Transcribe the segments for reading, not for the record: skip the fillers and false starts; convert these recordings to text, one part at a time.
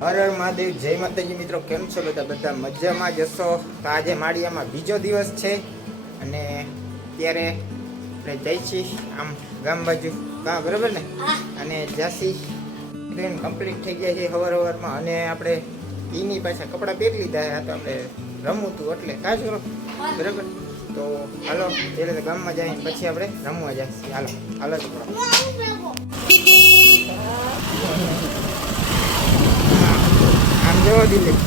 હર હર મહાદેવ, જય માતાજી મિત્રો. કેમ છો બધા મજામાં જ હશો? તો આજે માળિયામાં બીજો દિવસ છે અને ત્યારે આપણે જઈ છીએ આમ ગામ બાજુ, હા બરાબર ને? અને જાસી ટ્રેન કમ્પ્લીટ થઈ ગયા છે સવારમાં અને આપણે એની પાછા કપડાં પહેરી લીધા તો આપણે રમવું હતું એટલે કાજુ બરાબર. તો હાલો ત્યારે ગામમાં જઈને પછી આપણે રમવા જઈશું. હાલો હાલો છોકરા. આમ જોવો દિલીપ,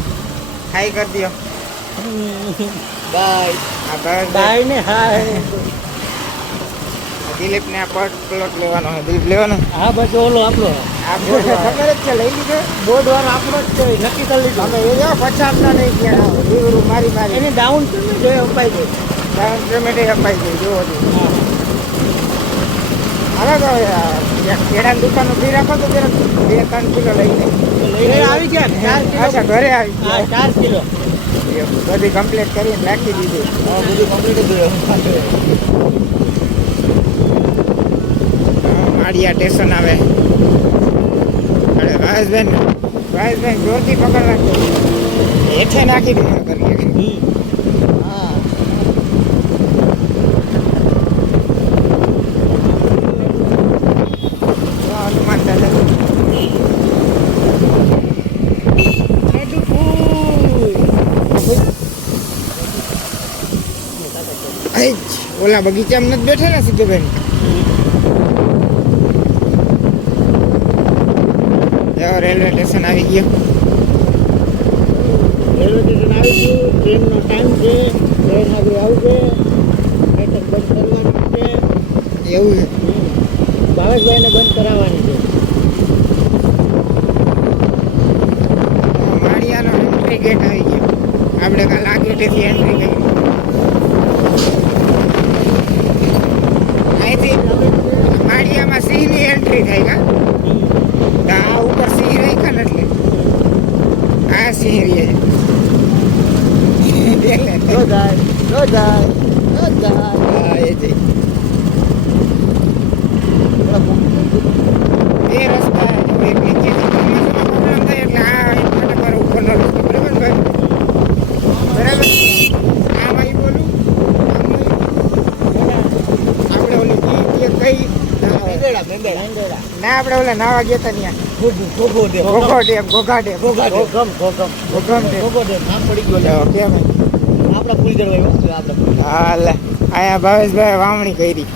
હાઈ કરી દો. બાય આ બાય બાય ને હાય. દિલીપ ને આ પ્લોટ લેવાનો છે. દિલીપ લેવાનો. હા બસ ઓલો આપણો આ બોર્ડ ખબર જ છે, લઈ લીધો. બોર્ડ વાળો આપણો જ છે, નક્કી કરી લીધું. અમે એ જો 50 ના લઈ ગયા દીવરું મારી એને ડાઉન પેમેન્ટ જોઈએ અપાઈ દે. ડાઉન પેમેન્ટ અપાઈ ગઈ. જોવો હા હાલો તો કેળાની દુકાન ઉભી રાખો તો જરા 2-3 કિલો લઈને લઈને આવી ગયા ને 4 કિલો. અચ્છા ઘરે આવી હા 4 કિલો બધી કમ્પ્લીટ કરીને રાખી દીધી. હા બધું કમ્પ્લીટ જ માળિયા સ્ટેશન આવે. અરે ભાવેશભાઈ જોરથી પકડ રાખજો, હેઠે નાખી દીધું કરીએ. હા હનુમાન દાદા ઓલા બગીચામાં નથી બેઠા ને સિદ્ધુભાઈ? રેલવે સ્ટેશન આવી ગયો. રેલવે સ્ટેશન આવી ગયું. ટ્રેનનો ટાઈમ છે, ટ્રેન આગળ આવશે, સ્ટેશન બંધ કરવાનું છે. એવું છે. ભાવેશભાઈને બંધ કરાવવાની છે. માળિયાનો એન્ટ્રી ગેટ આવી ગયો. આપણે કાલ લાગ્યું તેથી એન્ટ્રી ગઈ. અહીંથી માળિયામાં સિંહની એન્ટ્રી થાય કા? તો આ ઉપર સિંહ રાખ્યા ને એટલે આ સિંહ રહે. જો જાય જો જાય જો જાય. હા એ જઈ એ રસ્તા નીચેથી પ્રોબ્લેમ થાય એટલે આ ફટાફટ ઉપરનો રસ્તો બરાબર ભાઈ? બરાબર. આમ અહીં બોલું આપણે ઓલી કઈ મેંદેડા ના આપણે ઓલા નાવા ગયા હતા ત્યાં Ghogho dam Ghogha dam Ghogham Ghogham dam. Ghogho dam નામ પડી ગયો. કેમ આપણા પુલ ચડવાય આપણે હા લે અહીંયા ભાવેશભાઈ વાવણી કરી.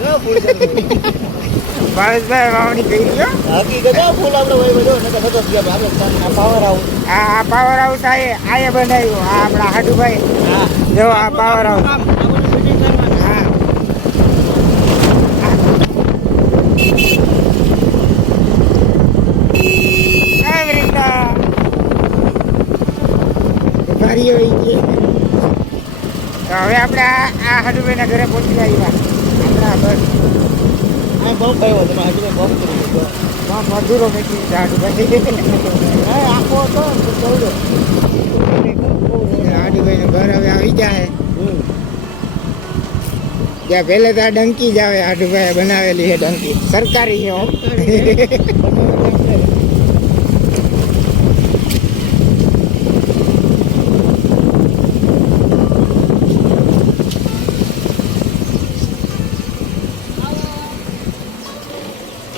ભાવેશભાઈ વાવણી કરી હો. હકીકત આ પુલ આપણે વહી બધો નતો ગયા આપણે પાવર હાઉસ. આ પાવર હાઉસ આયે બનાવ્યું. આ આપણા હાડુભાઈ હા જો આ પાવર હાઉસ. હા આવી રીતના ભારી હોય ગઈ. તો હવે આપણે આ હાડુભાઈના ઘરે પહોંચી આવ્યા. આપણા બસ આ બહુ કયો તમે હજુ બહુ કરી દીધો. મધુરો મેકી હાડુભાઈ. આખો હતો ચૌડો હાડુભાઈનું ઘર હવે આવી જાય. જ્યાં પહેલે તો આ ડંકી જ આવે. હાડુભાઈ બનાવેલી છે ડંકી, સરકારી છે હો.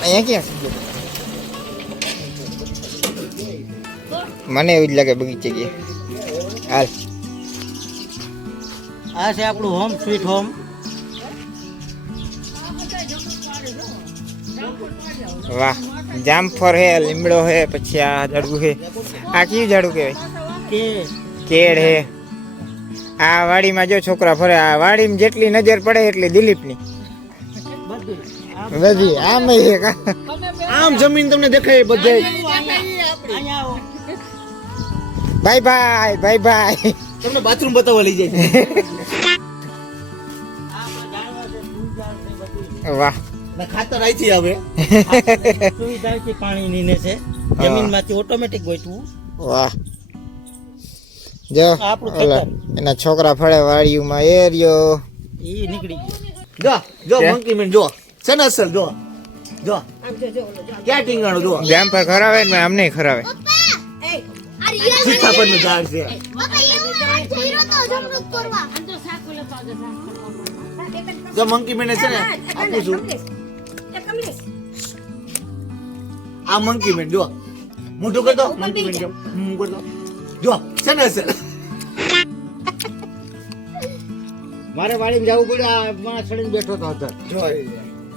અહીંયા ક્યાં મને એવું જ લાગે બગીચે ગયા. હાલ આ છે આપણું હોમ સ્વીટ હોમ. વાહ, જામફળ હે, લીમડો હે, પછી આ ઝાડવું હે. આ કયું ઝાડવું કહેવાય? કે કેળ હે. આ વાડીમાં જો છોકરા ફરે. આ વાડીમાં જેટલી નજર પડે એટલી દિલીપની બધી આમ હે કા? આમ જમીન તમને દેખાય બધે. Bye bye bye bye. તમને બાથરૂમ બતાવવા લઈ જાય. વાહ, ખાતર અહીંથી આવે. સુવિધા પાણીની ને છે, જમીનમાંથી ઓટોમેટિક ગોઠવું. વાહ જો ઓલા એના છોકરા ફળે વાડીમાં એ રહ્યો. એ નીકળી ગયો. જો મંકી મેન જો છે ને અસલ જો જો ક્યાં ટીંગાણું જો જામ પર ખરાવે ને અમને ખરાવે. સીતાફળનું ઝાડ છે. જો મંકી મેને છે ને આપું છું. આ મંકી મેન જો મોટું કરતો મંકી મેન કેમ કરતો જો છે ને સર મારે વાડીમાં જવું પડ્યું. આ માણસ સડીને બેઠો હતો અંદર. જો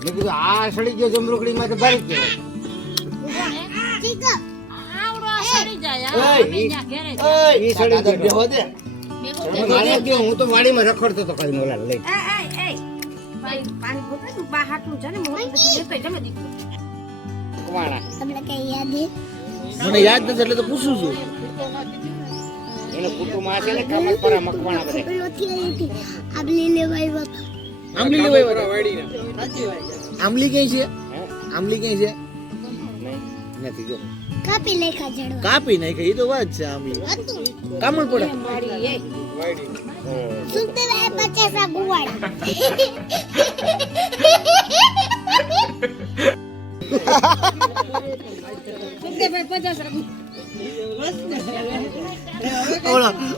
મેં કીધું આ સડી ગયો જમરૂખડીમાં તો બારી જ કહેવાય. ઈ સડી ગયો. બેહો દે. મારે કેવું, હું તો વાડીમાં રખડતો હતો ખાલી મોલા લઈ. વાળા. મને યાદ નથી એટલે તો પૂછું છું. એનો કુટુંબ આ છે ને કામતપરા મકવાણા બધે. આમલી લેવાય આમલી ક્યાં છે? આમલી ક્યાં છે? નથી જો. કાપી નાખી. એ તો વાત છે. આમલી કામળ પડે.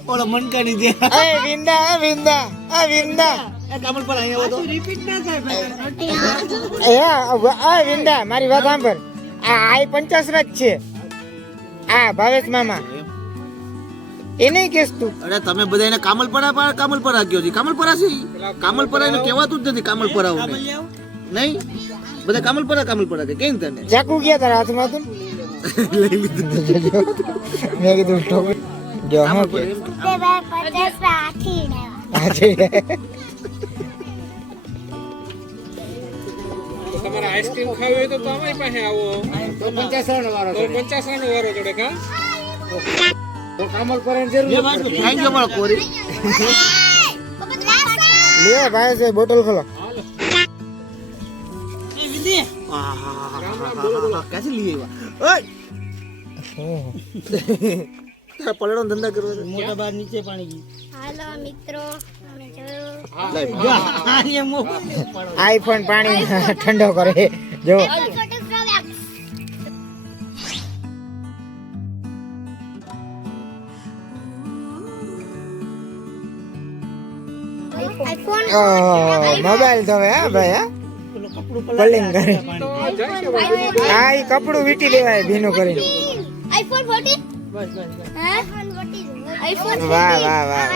ઓલા મનકાની જે એ વિંદા કામળ પર અહીંયા હતો. એ વિંદા મારી વાત સાંભળ. આ 50 જ છે. આ ભાવેશ મામા એ નહીં કેસ તું. અરે તમે બધા એને કામલપરા કયો છે. કામલપરા છે ઈ. કામલપરા એને કહેવાતું જ નથી. કામલપરા નહીં બધા કામલપરા કે કેમ તને ચાકુ ગયા તારા હાથમાં હતું લઈ લીધું. મેં કીધું ઠોક જો હા કે તમારે આઈસ્ક્રીમ ખાવી હોય તો તમારી પાસે આવો તો 50 વાળો તો 50 નો વારો જોડે કા તો કામલ પર જરૂર થેન્ક યુ મારા કોરી. લ્યો ભાઈ છે બોટલ ખોલો. ક્યાંથી લઈ આવ્યા? ઓય પલડો ધંધા કરવા છે. મોટા બાર નીચે પાણી ગયું. હાલો મિત્રો અમે જોયું આઈફોન પાણી ઠંડો કરે જો. આઈફોન મોબાઈલ ધોવે હા ભાઈ હા પલિંગ કરે. હા ઈ કપડું વીટી દેવાય ભીનું કરીને. આઈફોન 14 આઈફોન વાહ વાહ વાહ.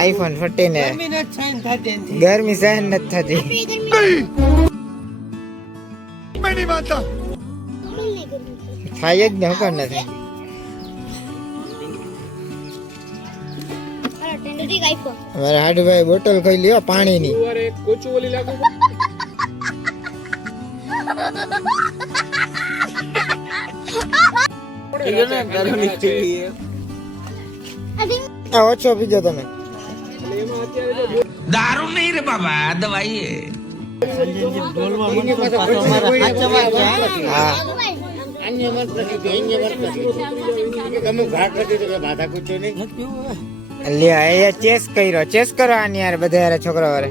આઈફોન 14 ને ગરમી સહન નથી થતી. થાય જ ને હું નથી. આઈફોન મારા હાડુભાઈ બોટલ ખાઈ લ્યો પાણીની. અરે કોચું ઓલી લાગુ આ ઓછો પીજો તમે. એમાં અત્યારે दारू नहीं रे बाबा दवाई है હા અન્ય મત નથી. તમે ઘાટ નથી તો કે બાધા કૂચો નહીં. લ્યો એ ચેસ કર્યો. ચેસ કરો આની યાર બધા યાર છોકરા વાળે.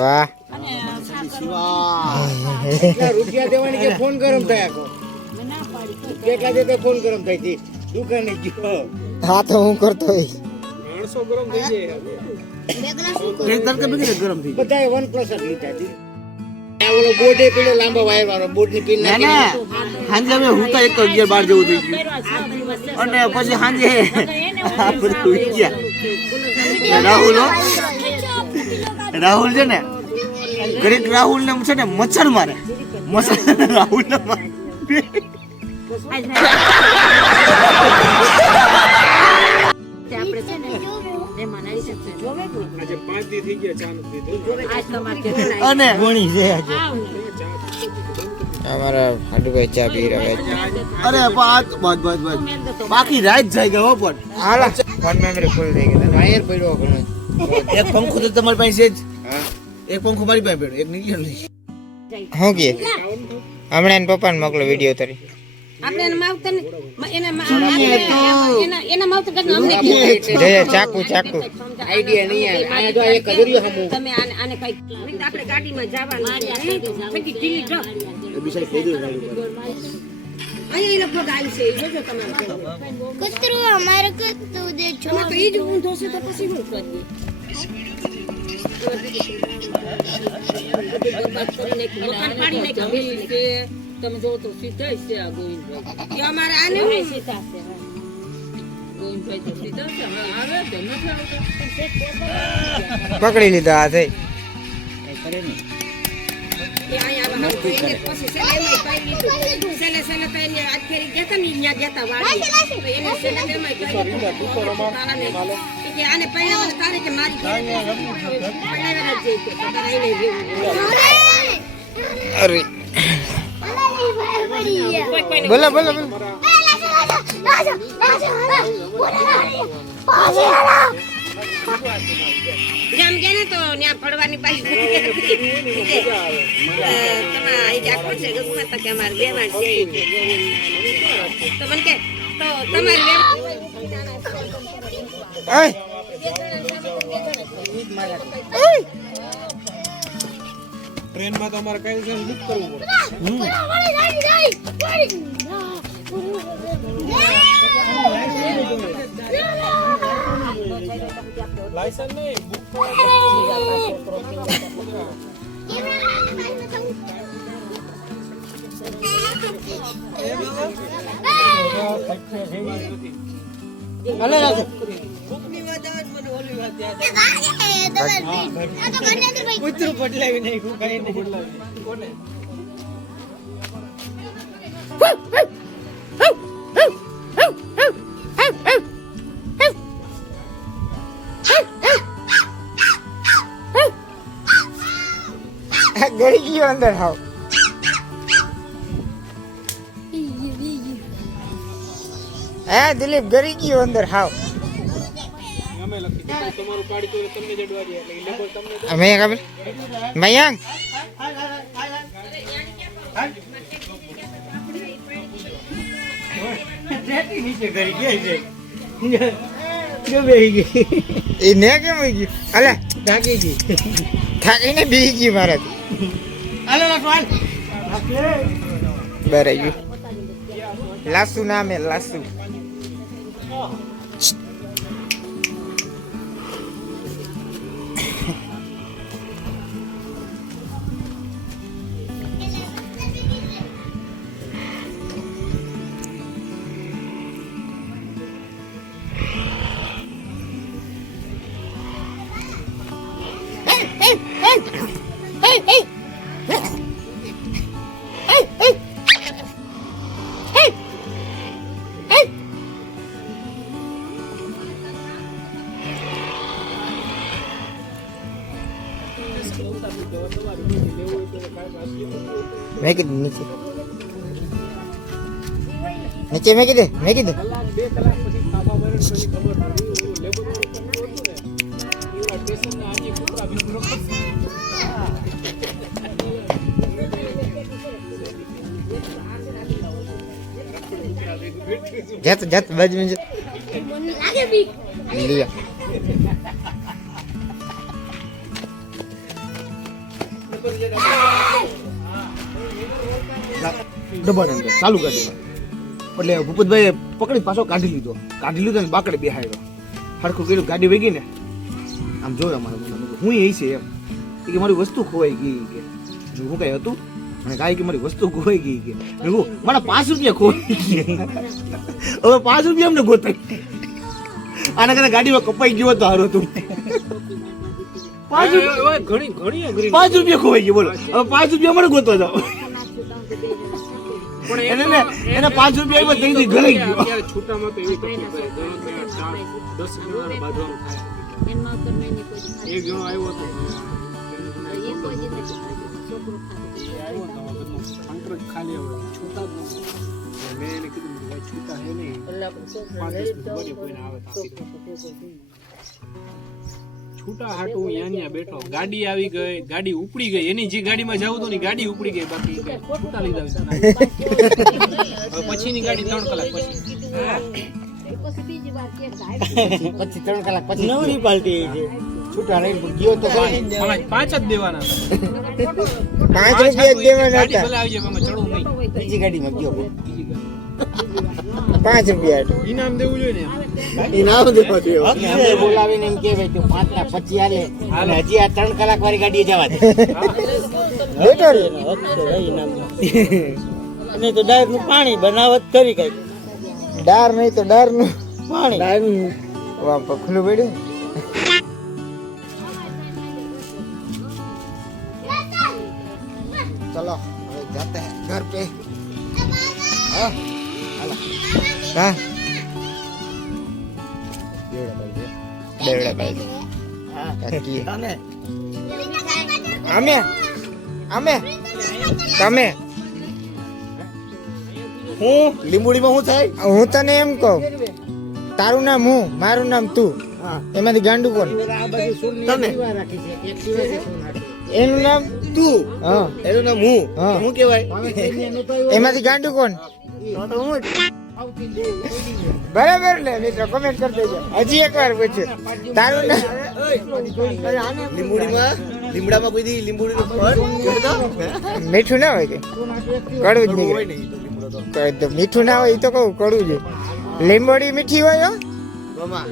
વાહ કેટલા રૂપિયા દેવાની કે ફોન ગરમ થયા કો. કેટલા દે તો ફોન ગરમ થઈ હતી. દુકાને ગયો. હા તો હું કરતો હોય. 800 ગરમ થઈ જાય ગરમ થઈ બધાએ OnePlus જ લીધા હતી. આ ઓલો બોર્ડે પેલો લાંબો વાયર વાળો બોર્ડની પિન ના નાખી. ના સાંજે અમે હુતા 11-12 જેવું થઈ ગયું અને પછી સાંજે આ બધું ઉઈ ગયા. રાહુલ છે ને ઘડીક રાહુલ ને છે ને મચ્છર મારે. રાહુલ ને મારે. આજે 5 દી થઈ ગયા ચા નથી પીધું અને કોણી છે આજે. અમારા હાડુભાઈ ચા પી રહ્યા છે. અરે બસ બાકી રાત જાય ગયો પણ હાલા ફોન મેમરી ફૂલ થઈ ગઈ. વાયર પડ્યો ઘણો. એક પંખો તો તમારી પાસે જ. એક પંખો મારી પાસે પડ્યો. એક નીકળ્યો નહીં. હું કે હમણાં એના પપ્પાને મોકલો વિડીયો તરી. આપણે એના માવતર એના માવતર કરીને અમને જય ચાકુ આઈડિયા નહીં આવે. આયા જો એક કદરિયો હમું. તમે આને કઈ આપણે ગાડીમાં જવાનું છે પછી ઢીલી જો એ બિચારી થઈ ગઈ ગાડી પર. અહીંયા એ લગભગ આવ્યું છે એ જોજો તમારે કૂતરું અમારું કૂતરું દે છો તો એ જ ઊંધો છે તો પછી શું કરીએ મકાન પાડી નાખ્યું બેસી છે તમે જો તો સીધા છે આ ગોવિંદભાઈ અમારે આને હોય સીધા છે ગોવિંદભાઈ તો સીધા છે આવે તો નથી આવતા પકડી લીધો આ થઈ એ અહીંયા આવે હવે એને પછી સેલે એમાં પાઈ લીધું સેલે તો એને આજ ફેરી ગયા ને ત્યાં ગયા તા વાડી તો એને સેલે એમાં પાઈ લીધું તારાને કે આને પહેલા તારે કે મારી પહેલા જ જઈ કે તારા એને જેવું અરે બોલો બોલો બોલો જામ ગયા ને તો ત્યાં પડવાની પાછી છે કે અમારે બેવાણ છે તો મને કે તો તમારી ટ્રેનમાં તો અમારે કઈ બુક કરવું પડે લાયસન્સ નહીં બુક કૂતરું બદલાવી નાખ્યું કઈ નહીં કોને ગળી ગયો અંદર હાવ હે દિલીપ ગળી ગયો અંદર હાવ અમે લખી દીધું તમારું પાડી તો તમને જડવા દે એટલે એ લેબર તમને અમે ખબર મયંક નીચે કરી ગયા છે જો બેહી ગઈ એ ને કેમ હોય ગયું અલે ઢાકી ગઈ થાકીને બેહી ગઈ મારાથી હાલો લાટવાન બરાઈ ગયું લાસુ નામે લાસુ મેં કીધું નીચે નીચે મેં કીધું કલાક 2 કલાક પછી ખાવા બરે પછી ખબર પડી લેબર એવા સ્ટેશન ના આજે કુતરા વિગ્રહ જત જત બાજુ में લાગે બી लिया દબાણ અંદર ચાલુ ગાડીમાં એટલે ભૂપતભાઈ પકડી પાછો કાઢી લીધો ને બાકડે બેહાડ્યો હરખું કર્યું ગાડી વહી ગઈ ને આમ જોયો મારે હું એ છે એમ કે મારી વસ્તુ ખોવાઈ ગઈ કે જો હું કઈ હતું મને કાંઈ કે મારી વસ્તુ ખોવાઈ ગઈ કે મારા 5 રૂપિયા ખોવાઈ ગયા હવે 5 રૂપિયા અમને ગોતાઈ આના કરતા ગાડીમાં કપાઈ ગયો તો હારો તું 5 રૂપિયા ખોવાઈ ગયો બોલો હવે 5 રૂપિયા મને ગોતવા જાવ એને 5 રૂપિયા એમાં દઈ ઘરે ગયો અત્યારે છૂટામાં તો એવી તકલીફ છે 10 કિલોમીટર બાંધવાનું થાય એક જણો આવ્યો હતો ખાલી છૂટા જ મેં એને કીધું ભાઈ છૂટા હે નહીં 5 બની કોઈને આવે છૂટા હાટું અહીંયા બેઠો ગાડી આવી ગઈ ગાડી ઉપડી ગઈ એની જે ગાડીમાં જવું હતું ને ગાડી ઉપડી ગઈ બાકી છૂટા લીધા પછીની ગાડી 3 કલાક પછી પછી 3 કલાક પછી નવરી પાલટી છે છૂટા લઈને ગયો તો 5 જ દેવાના 5 રૂપિયા જ દેવાના ગાડી હતા ભલે આવી જાય એમાં ચડવું નહીં બીજી ગાડીમાં ગયો બીજી ગાડી 5 રૂપિયા ઇનામ દેવું જોઈએ ને ઇનામ દેવા જોઈએ અક્ષય બોલાવીને એમ કે ભાઈ તું 5 ના 25 આલે અને હજી આ 3 કલાક વાળી ગાડી જવા દે બેઠો રે અક્ષય ઇનામ અને તો ડાયરેક્ટ નું પાણી બનાવત કરી કઈ ડાર નહીં તો ડારનું પાણી વાહ પખલું પડ્યું चलो હવે जाते हैं घर पे हाँ हाँ डेढ़ भाई काकी અને અમે અમે તમે હું લીંબુડીમાં હું થાય હું તને એમ કહું તારું નામ હું મારું નામ તું હા એમાંથી ગાંડું કોણ આ બાજુ સુરની તમે. દીવા રાખી છે એક દિવસે સુન રાખી એનું નામ તું હા એનું નામ હું હા. હું કહેવાય એમાંથી ગાંડું કોણ બરાબર ને મિત્રો કમેન્ટ કરી દેજો હજી એકવાર પૂછ્યું તારું નામ લીંબુડીમાં લીમડામાં કોઈ દી લીંબુડીનું ફળ જોતા? મીઠું ના હોય કે કડવું જ કડવું હોય નીકળે ને ઈ તો લીમડો તો. તો મીઠું ના હોય એ તો કહું કડવું છે લીંબોડી મીઠી હોય હો મામા.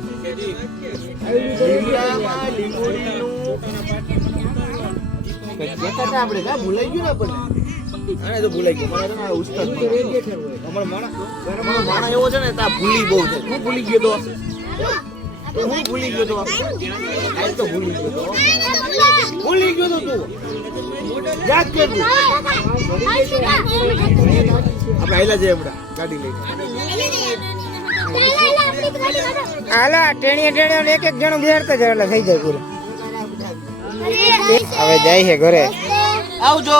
લીમડામાં લીંબુડીનું કંઈક કહેતા હતા આપણે કા ભૂલાઈ ગયું ને આપણને આને તો ભૂલાઈ ગયું મારા છે ને આ ઉસ્તાદ અમારો માણા એવો છે ને તા ભૂલી બહુ છે હું ભૂલી ગયો તો હું ભૂલી ગયો તો આજ તો ભૂલી ગયો તો ભૂલી ગયો તો તું યાદ કર તું આપણે આયલા જઈએ હમણાં ગાડી લઈને હાલા ટેણીએ ટેણીએ એક એક જણું બેરતા જ એટલે થઈ જાય પૂરું હવે જાય છે ઘરે આવજો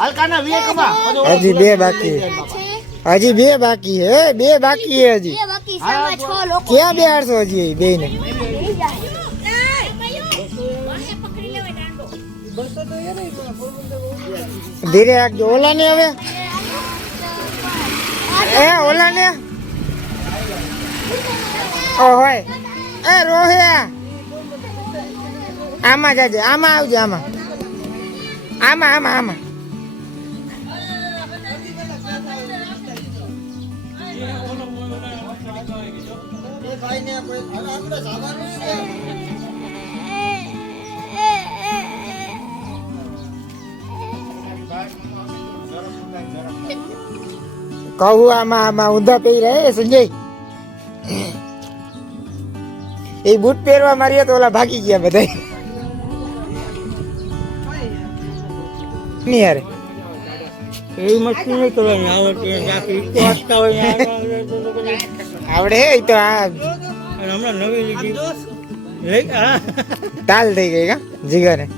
હલકાના વીએ કમા હજી બે બાકી હજી બે બાકી હે બે બાકી હે હજી ક્યાં બેહાડશો હજી બે ને ધીરે રાખજો ઓલા ને હવે એ ઓલા ને ઓ હોય એ રોહિયા આમાં જાજે આમાં આવજે આમાં આમાં આમાં આમાં કહું આમાં આમાં ઊંધા પહેરી રહે સંજય એ બૂટ પહેરવા મારીએ તો ઓલા ભાગી ગયા બધા નહીં યાર એવી મસ્તી નહીં કરવાની આવડે આખી ઈકો વાંચતા હોય ને આવડે હે ઈ તો આ અને હમણાં નવી લીધી લઈ હા તાલ થઈ ગઈ કા જીગરે નહીં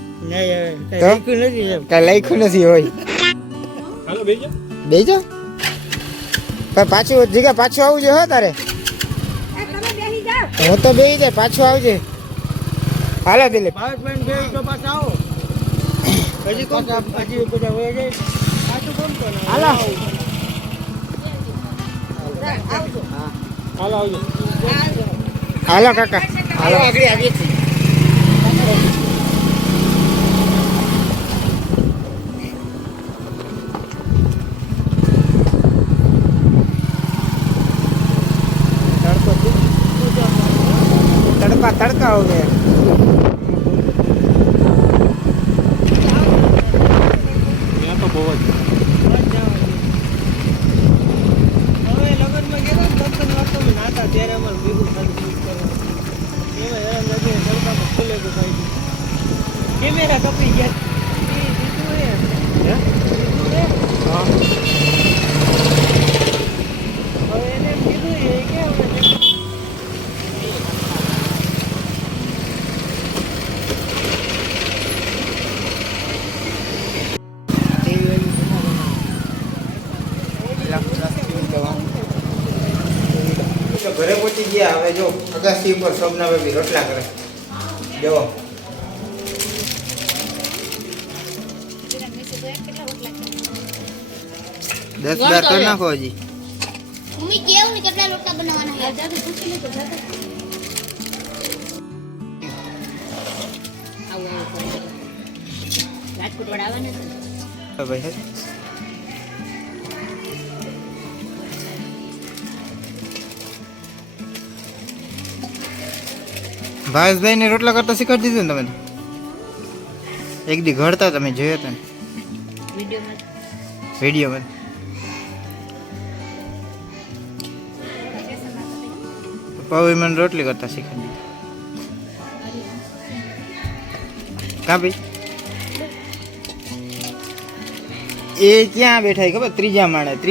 તો? લખ્યું નથી એમ કઈ લખ્યું નથી હોય હાલો બેજો બેજો પણ પાછું જીગા પાછું આવવું છે હો તારે હું તો બેહી જાય પાછું આવજે હાલો દિલીપ પાવરપોઈન્ટ ગઈ તો પાછા આવો હજી કોણ હજી બધા હોય જાય પાછું કોણ કોણ હાલો હાલો આવજો હાલો કાકા હાલો આગળ આવીએ છીએ તડકા તડકા હો ગયા ત્યાં તો બહુ જ હવે લગ્નમાં ગયા હતા ને વાતોમાં નાતા ત્યારે અમારે ભેગું ખાલી શૂટ કરવાનું એમાં હેરાન લાગે તડકામાં ખુલે તો થાય કેમેરા કપી ગયા એ જીતું હે હવે એને એમ કીધું એ કે હવે ઘરે પહોંચી ગયા હવે જો અગાસી ઉપર સબના બેબી રોટલા કરે જો 10-12 કરી નાખો હજી મમ્મી કેવું ને કેટલા રોટલા બનાવવાના રાજકોટ વાળા આવવાના ભાઈ ભાવેશભાઈ ને રોટલા કરતા શીખવાડી દીધું ને તમે એક દી ઘડતા તમે જોયો હતા ને વિડીયોમાં પૌવી મને રોટલી કરતા શીખવાડી દીધું કા ભાઈ એ ક્યાં બેઠા ખબર ત્રીજા માળે કે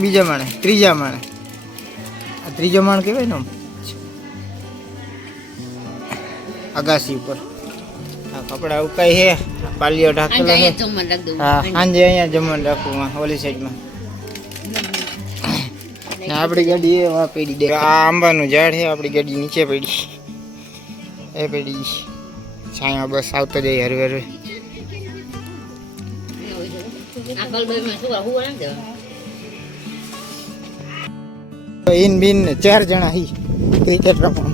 બીજા માળે ત્રીજા માળે આ ત્રીજો માળ કહેવાય ને આમ. અગાસી ઉપર આ કપડા ઉકાઈ હે પાલીઓ ઢાકેલો છે હા સાંજે અહીંયા જમવાનું રાખવું ઓલી સાઈડમાં ને આપણી ગાડી એ વા પડી દે આ આંબાનું ઝાડ છે આપણી ગાડી નીચે પડી એ પડી છાયા બસ આવતો જાય હરવે હરવે इन बिन 4 जना ही क्रिकेट रमवा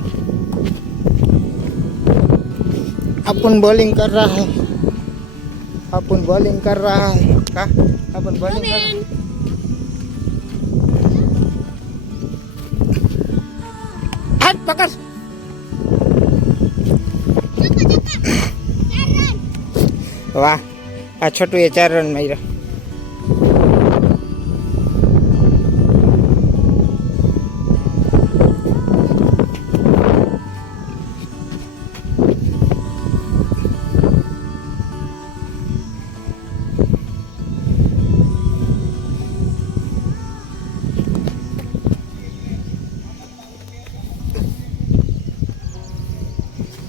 अपन बॉलिंग कर रहा है का अपन बॉलिंग कर हट पकड़ वाह आ छोटू ये 4 रन मारा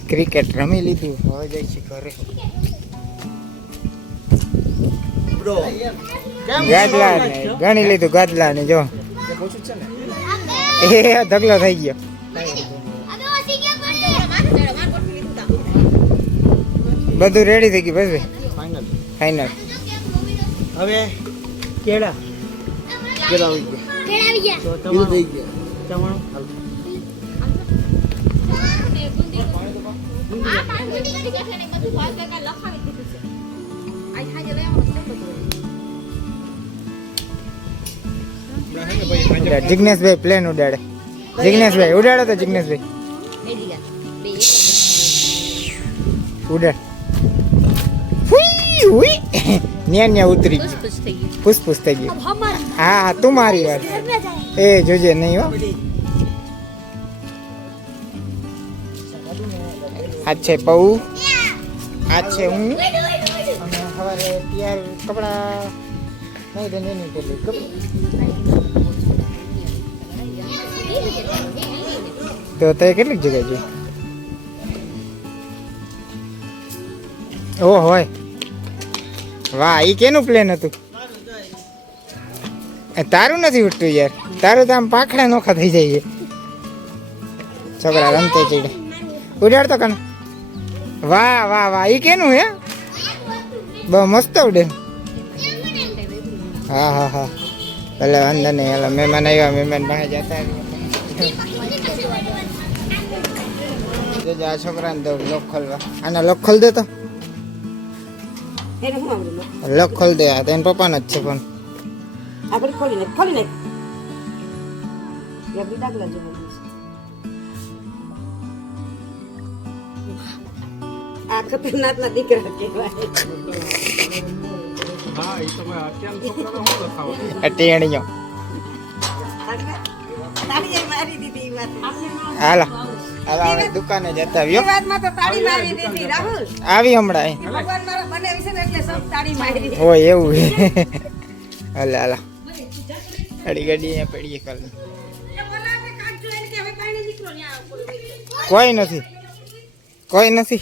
ક્રિકેટ રમી લીધું હવે જઈ છે ઘરે ગાદલા ને ગણી લીધું ગાદલા ને જો એ ઢગલો થઈ ગયો બધું રેડી થઈ ગયું બસ ફાઈનલ હવે કેળા આવી ગયા તો તમારું થઈ ગયા ચવાણું જિગ્નેશભાઈ પ્લેન ઉડાડે જિગ્નેશભાઈ ઉડાડો તો જિગ્નેશભાઈ ઉડાડ હુઈ હુઈ ન્યા ઉતરી ગયું પુસ થઈ ગયું હા તું મારી વાત એ જોજે નહીં હો આ છે પૌ આ છે હું અને સવારે તૈયાર કપડા નહીં તો નહીં પેલું તો તે કેટલીક જગ્યાએ જોઈ ઓ હોય વાહ એ કેનું પ્લેન હતું તારું નથી ઉઠતું યાર તારું તો આમ પાંખડા નોખા થઈ જાય છોકરા રમતે ચડે ઉડાડતો કન વાહ વાહ વાહ એ કેનું હે બહુ મસ્ત ઉડે હા હા હા ભલે વાંધો નહીં હાલો મહેમાન આવ્યા મહેમાન પાસે જતા આ છોકરાને તો લોક ખોલવા આના લોક ખોલ દે તો લોક ખોલ દે આ તેના પપ્પાનો જ છે પણ આપણે ખોલી નાખ યાર દાખલા જો આ ખતરનાકના દીકરા કહેવાય હા એ તો ભાઈ અત્યારના છોકરાને શું રખાવા ટેણીઓ તાળી મારી દીધી વાત હાલો હાલો હવે દુકાને જતા આવ્યો વાતમાં તો તાળી મારી દીધી રાહુલ આવી હમણાં ભગવાન મારા મને વિશે એટલે સબ તાળી મારી હોય એવું હાલ હાલો ગાડી અહીંયા પડીએ કાલ કોઈ નથી